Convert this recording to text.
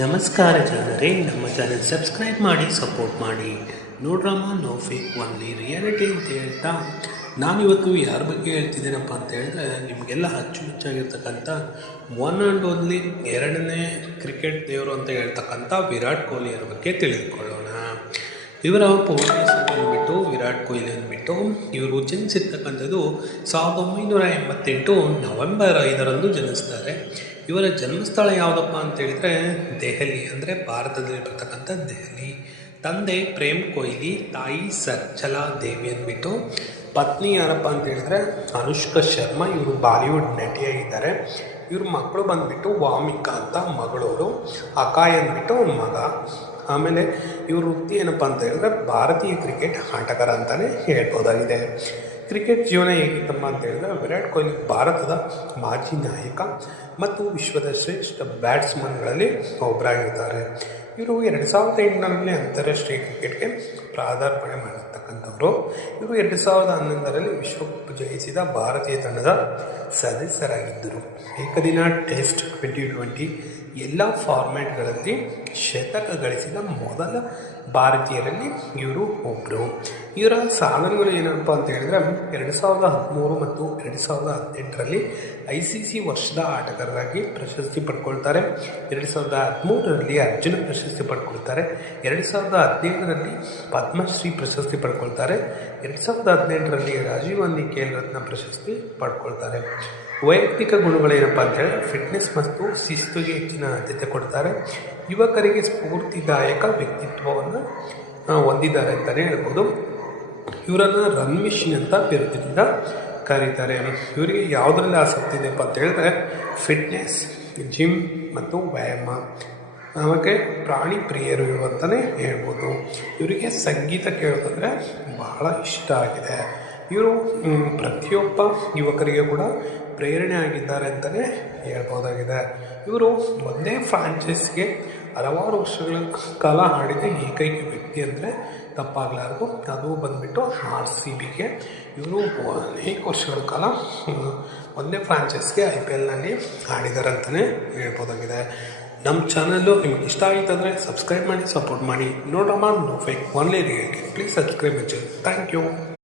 ನಮಸ್ಕಾರ ಜನರೇ, ನಮ್ಮ ಚಾನೆಲ್ ಸಬ್ಸ್ಕ್ರೈಬ್ ಮಾಡಿ ಸಪೋರ್ಟ್ ಮಾಡಿ. No drama no fake, only reality ಅಂತ ಹೇಳ್ತಾ ನಾನಿವತ್ತು ಯಾರ ಬಗ್ಗೆ ಹೇಳ್ತಿದ್ದೀನಪ್ಪ ಅಂತ ಹೇಳಿದ್ರೆ, ನಿಮಗೆಲ್ಲ ಅಚ್ಚುಮೆಚ್ಚಾಗಿರ್ತಕ್ಕಂಥ ಒನ್ ಆ್ಯಂಡ್ ಓನ್ಲಿ ಎರಡನೇ ಕ್ರಿಕೆಟ್ ದೇವರು ಅಂತ ಹೇಳ್ತಕ್ಕಂಥ ವಿರಾಟ್ ಕೊಹ್ಲಿಯವ್ರ ಬಗ್ಗೆ ತಿಳಿದುಕೊಳ್ಳೋಣ. ಇವರ ಪೌರ್ಣಸ್ ಬಂದುಬಿಟ್ಟು ವಿರಾಟ್ ಕೊಹ್ಲಿ ಅಂದ್ಬಿಟ್ಟು ಇವರು ಜನಿಸಿರ್ತಕ್ಕಂಥದ್ದು 1988 ನವೆಂಬರ್ 5ರಂದು ಜನಿಸ್ತಾರೆ. ಇವರ ಜನ್ಮಸ್ಥಳ ಯಾವುದಪ್ಪ ಅಂತ ಹೇಳಿದರೆ ದೆಹಲಿ, ಅಂದರೆ ಭಾರತದಲ್ಲಿ ಬರ್ತಕ್ಕಂಥ ದೆಹಲಿ. ತಂದೆ ಪ್ರೇಮ್ ಕೊಹ್ಲಿ, ತಾಯಿ ಸರ್ಚಲಾ ದೇವಿ ಅಂದ್ಬಿಟ್ಟು. ಪತ್ನಿ ಯಾರಪ್ಪ ಅಂತ ಹೇಳಿದ್ರೆ ಅನುಷ್ಕಾ ಶರ್ಮಾ, ಇವರು ಬಾಲಿವುಡ್ ನಟಿಯಾಗಿದ್ದಾರೆ. ಇವ್ರ ಮಕ್ಕಳು ಬಂದುಬಿಟ್ಟು ವಾಮಿಕಾ ಅಂತ ಮಗಳವರು, ಅಕಾಯ್ ಅಂದ್ಬಿಟ್ಟು ಮಗ. ಆಮೇಲೆ ಇವ್ರ ವೃತ್ತಿ ಏನಪ್ಪ ಅಂತ ಹೇಳಿದ್ರೆ ಭಾರತೀಯ ಕ್ರಿಕೆಟ್ ಆಟಗಾರ ಅಂತಲೇ ಹೇಳ್ಬೋದಾಗಿದೆ. ಕ್ರಿಕೆಟ್ ಜೀವನ ಹೇಗಿತ್ತಮ್ಮ ಅಂತ ಹೇಳಿದ್ರೆ, ವಿರಾಟ್ ಕೊಹ್ಲಿ ಭಾರತದ ಮಾಜಿ ನಾಯಕ ಮತ್ತು ವಿಶ್ವದ ಶ್ರೇಷ್ಠ ಬ್ಯಾಟ್ಸ್ಮನ್ಗಳಲ್ಲಿ ಒಬ್ಬರಾಗಿರ್ತಾರೆ. ಇವರು 2008ರಲ್ಲಿ ಅಂತಾರಾಷ್ಟ್ರೀಯ ಕ್ರಿಕೆಟ್ಗೆ ಪಾದಾರ್ಪಣೆ ಮಾಡಿರ್ತಕ್ಕಂಥವ್ರು. ಇವರು 2011ರಲ್ಲಿ ವಿಶ್ವಕಪ್ ಜಯಿಸಿದ ಭಾರತೀಯ ತಂಡದ ಸದಸ್ಯರಾಗಿದ್ದರು. ಏಕದಿನ, ಟೆಸ್ಟ್, T20 ಎಲ್ಲ ಫಾರ್ಮ್ಯಾಟ್ಗಳಲ್ಲಿ ಶತಕ ಗಳಿಸಿದ ಮೊದಲ ಭಾರತೀಯರಲ್ಲಿ ಇವರು ಒಬ್ಬರು. ಇವರ ಸಾಧನೆಗಳು ಏನಪ್ಪ ಅಂತ ಹೇಳಿದ್ರೆ, 2013 ಮತ್ತು 2018ರಲ್ಲಿ ICC ವರ್ಷದ ಆಟಗಾರರಾಗಿ ಪ್ರಶಸ್ತಿ ಪಡ್ಕೊಳ್ತಾರೆ. 2013ರಲ್ಲಿ ಅರ್ಜುನ ಪ್ರಶಸ್ತಿ ಪಡ್ಕೊಳ್ತಾರೆ. 2017ರಲ್ಲಿ ಪದ್ಮಶ್ರೀ ಪ್ರಶಸ್ತಿ ಪಡ್ಕೊಳ್ತಾರೆ. 2018ರಲ್ಲಿ ರಾಜೀವ್ ಗಾಂಧಿ ಖೇಲ್ ರತ್ನ ಪ್ರಶಸ್ತಿ ಪಡ್ಕೊಳ್ತಾರೆ. ವೈಯಕ್ತಿಕ ಗುಣಗಳೇನಪ್ಪ ಅಂತ ಹೇಳಿದ್ರೆ, ಫಿಟ್ನೆಸ್ ಮತ್ತು ಶಿಸ್ತುಗೆ ಹೆಚ್ಚಿನ ಆದ್ಯತೆ ಕೊಡ್ತಾರೆ. ಯುವಕರಿಗೆ ಸ್ಫೂರ್ತಿದಾಯಕ ವ್ಯಕ್ತಿತ್ವವನ್ನು ಹೊಂದಿದ್ದಾರೆ ಅಂತಲೇ ಹೇಳ್ಬೋದು. ಇವರನ್ನು ರನ್ ಮಿಷಿನ್ ಅಂತ ಬಿರುದಿನಿಂದ ಕರೀತಾರೆ. ಇವರಿಗೆ ಯಾವುದರಲ್ಲಿ ಆಸಕ್ತಿ ಇದೆಯಪ್ಪ ಅಂತ ಹೇಳಿದ್ರೆ, ಫಿಟ್ನೆಸ್, ಜಿಮ್ ಮತ್ತು ವ್ಯಾಯಾಮ. ಆಮೇಲೆ ಪ್ರಾಣಿ ಪ್ರಿಯರು ಇವರು ಅಂತಲೇ ಹೇಳ್ಬೋದು. ಇವರಿಗೆ ಸಂಗೀತ ಕೇಳೋದಂದರೆ ಬಹಳ ಇಷ್ಟ ಆಗಿದೆ. ಇವರು ಪ್ರತಿಯೊಬ್ಬ ಯುವಕರಿಗೆ ಕೂಡ ಪ್ರೇರಣೆ ಆಗಿದ್ದಾರೆ ಅಂತಲೇ ಹೇಳ್ಬೋದಾಗಿದೆ. ಇವರು ಒಂದೇ ಫ್ರಾಂಚೈಸ್ಗೆ ಹಲವಾರು ವರ್ಷಗಳ ಕಾಲ ಆಡಿದ ಏಕೈಕ ವ್ಯಕ್ತಿ ಅಂದರೆ ತಪ್ಪಾಗಲಾರದು. ಅದು ಬಂದುಬಿಟ್ಟು RCBಗೆ ಇವರು ಅನೇಕ ವರ್ಷಗಳ ಕಾಲ ಒಂದೇ ಫ್ರಾಂಚೈಸ್ಗೆ IPLನಲ್ಲಿ ಆಡಿದ್ದಾರೆ ಅಂತಲೇ ಹೇಳ್ಬೋದಾಗಿದೆ. ನಮ್ಮ ಚಾನಲ್ಲು ನಿಮ್ಗೆ ಇಷ್ಟ ಆಯಿತು ಅಂದರೆ ಸಬ್ಸ್ಕ್ರೈಬ್ ಮಾಡಿ, ಸಪೋರ್ಟ್ ಮಾಡಿ. No drama no fake, only reality. Please subscribe my channel. Thank you.